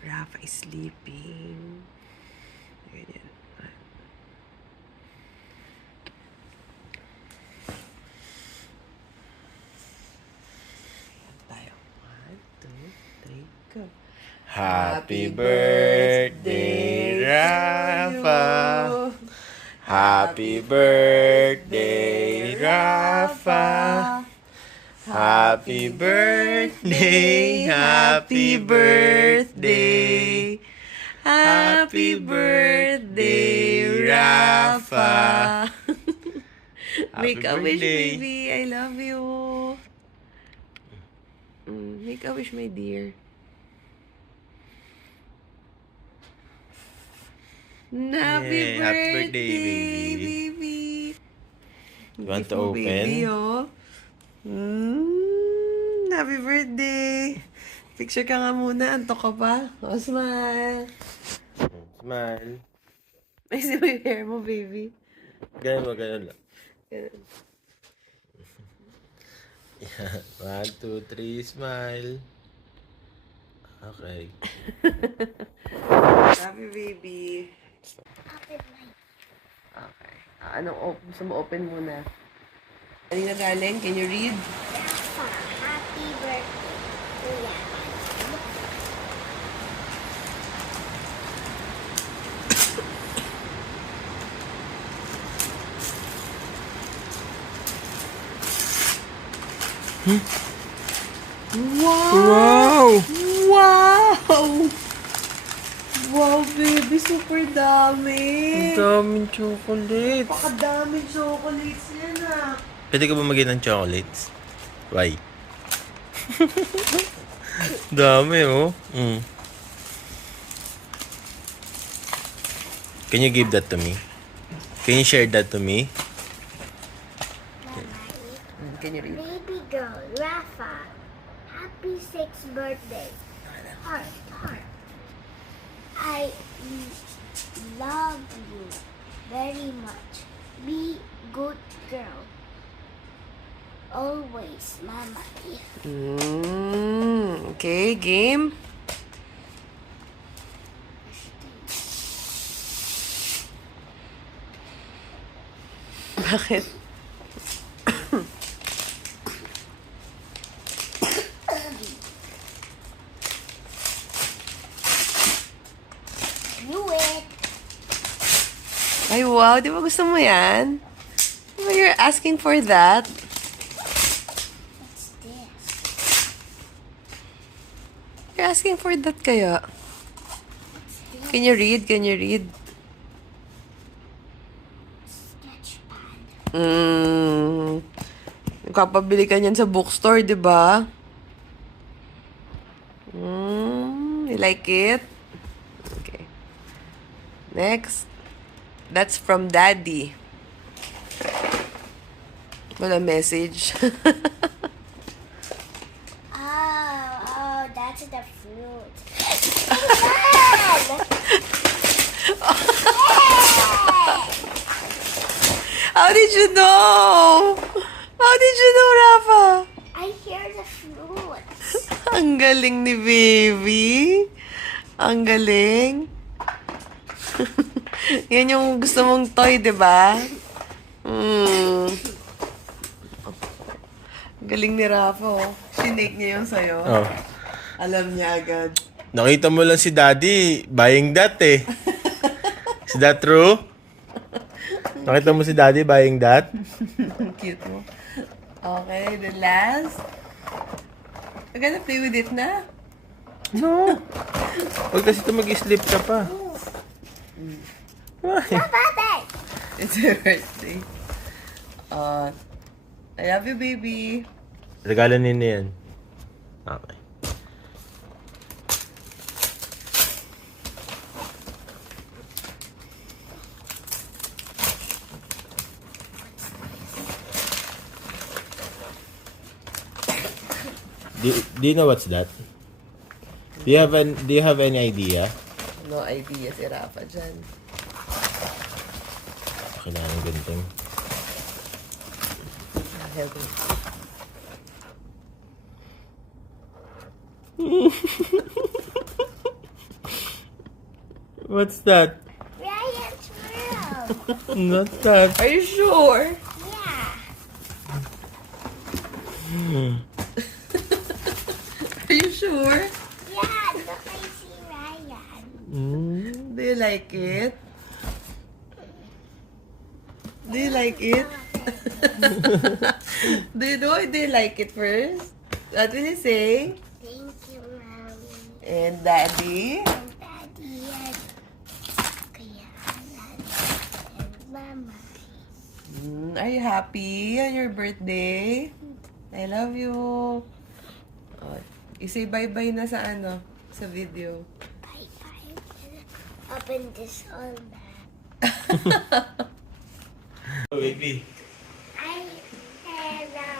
Rafa is sleeping. Ganyan. Tayo. 1, 2, 3, go. Happy birthday, Rafa. Happy birthday, Rafa. Happy birthday, happy birthday. Happy birthday, Rafa. Make a wish, birthday. baby. I love you. Make a wish, my dear. Happy Yay, happy birthday, birthday, baby. You want Gift to mo, open? Baby, oh. Happy birthday. Picture ka nga muna. Antok ka pa. Oh, smile. Smile. Ay, si mo yung hair mo, baby. Ganun mo, ganun lang. Ganun. 1, 2, 3, smile. Okay. Happy baby. Okay. Gusto mo open muna? Kanina, darling, can you read? Happy birthday. Kuya. Wow! Wow! Wow, baby. Super dami. Daming chocolates. Pakadaming chocolates yan, ah. Pwede ka ba maging ng chocolates? Why? Dami, oh. Can you give that to me? Can you share that to me? Can you read? Baby girl, Rafa. Happy 6th birthday. Heart, heart. I love you very much. Be good girl. Always, Mama. Okay, game. Bakit? Knew it. Ay, wow. Di ba gusto mo yan? Di ba you're asking for that? What's this? You're asking for that kaya? What's this? Can you read? Can you read? Sketchpad. Kapabili ka niyan sa bookstore, di ba? You like it? Okay. Next. That's from Daddy. Wala message. Oh, that's the fruit. How did you know? How did you know, Rafa? I hear the fruits. Ang galing ni baby. Ang galing. Yan yung gusto mong toy, di ba? Galing ni Rafa, oh. Sinake niya yung sa'yo. Oh. Alam niya agad. Nakita mo lang si Daddy buying that eh. Is that true? Nakita mo si Daddy buying that? Ang cute mo. Okay, the last. We're gonna play with it na. No. Huwag kasi ito mag-sleep ka pa. Why? Birthday. It's her birthday. I love you, baby. Regalo nila yan. Okay. Do you know what's that? Do you have any idea? No idea si Rafa dyan. Kailangan ng ganitong. Help me. What's that? Ryan's world. Not that. Are you sure? Yeah. Are you sure? Yeah, look, I see Ryan. Mm. Do you like it? Do you like it? Do you like it first? What will you say? Thank you, Mommy. And Daddy? And Daddy and Kuya Alan and Mama. Are you happy on your birthday? I love you. Oh, i-say bye-bye na sa ano, sa video. Bye-bye. Open this all back. Oh, baby.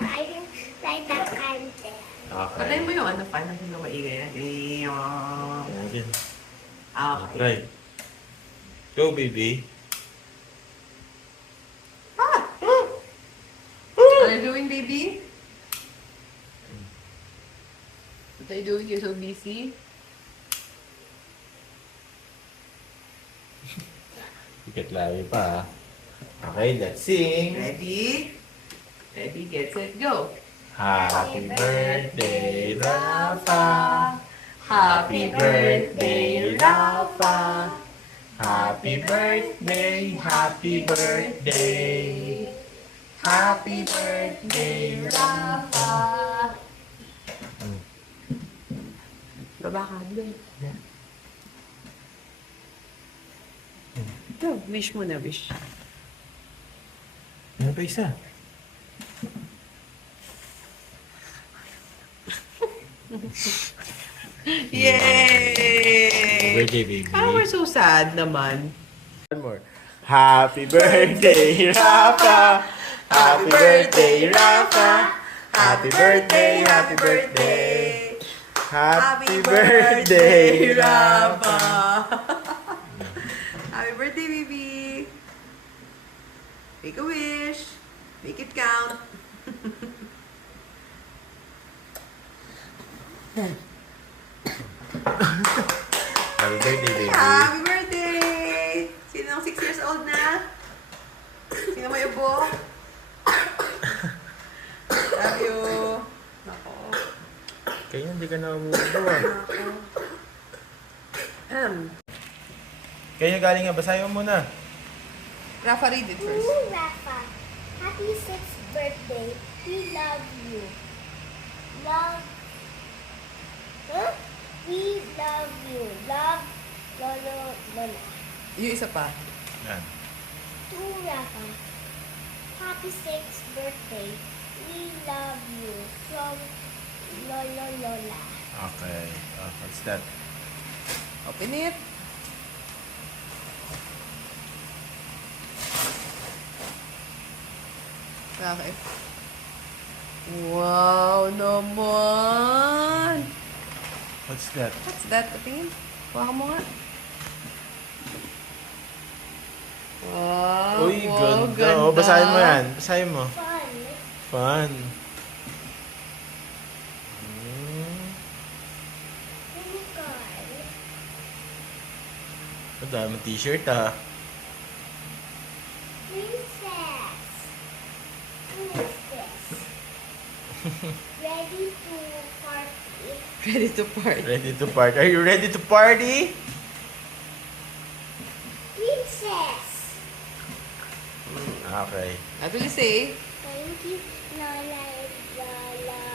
I didn't like the candle. Patay mo yung ano, paano kung maingay yan? Ayan. Okay. Right. Go, baby. What are you doing, baby? What are you doing? You're so busy. Ikat labi pa. Okay, let's sing. Ready? Ready, get set, go. Happy birthday, Rafa. Happy birthday, Rafa. Happy birthday, happy birthday. Happy birthday, Rafa. Baba ka doon. Ito, wish mo na, wish. Ano pa isa? Yay! Birthday, baby. Oh, we're so sad naman. One more. Happy birthday, Rafa. Happy birthday, Rafa. Happy birthday, happy birthday. Happy birthday, Rafa. Happy birthday, baby. Make a wish. Make it count. Happy birthday, baby. Happy birthday! Sino ang 6 years old na? Sino may ubo? Love you. Nako. Kaya hindi ka na umuubo ah. Kaya galing nga, basahin mo muna. Rafa, read it first. Ooh, Rafa. Happy 6th birthday. We love you. Love. Huh? We love you. Love, Lolo, Lola. Yung isa pa. Yan. To Rafa. Happy 6th birthday. We love you. From Lolo, Lola. Okay. What's that? Open it. Okay. Wow naman! What's that? What's that? Patingin. Kuha mo nga. Wow, Uy, wow, ganda. Oh, basahin mo yan. Basahin mo. Fun. Fun. Unicorn. Ang daming t-shirt ah. Princess. Who is this? Ready to party. Ready to party. Ready to party. Are you ready to party? Princess. Okay. What will you say? Thank you, Lola and Lola.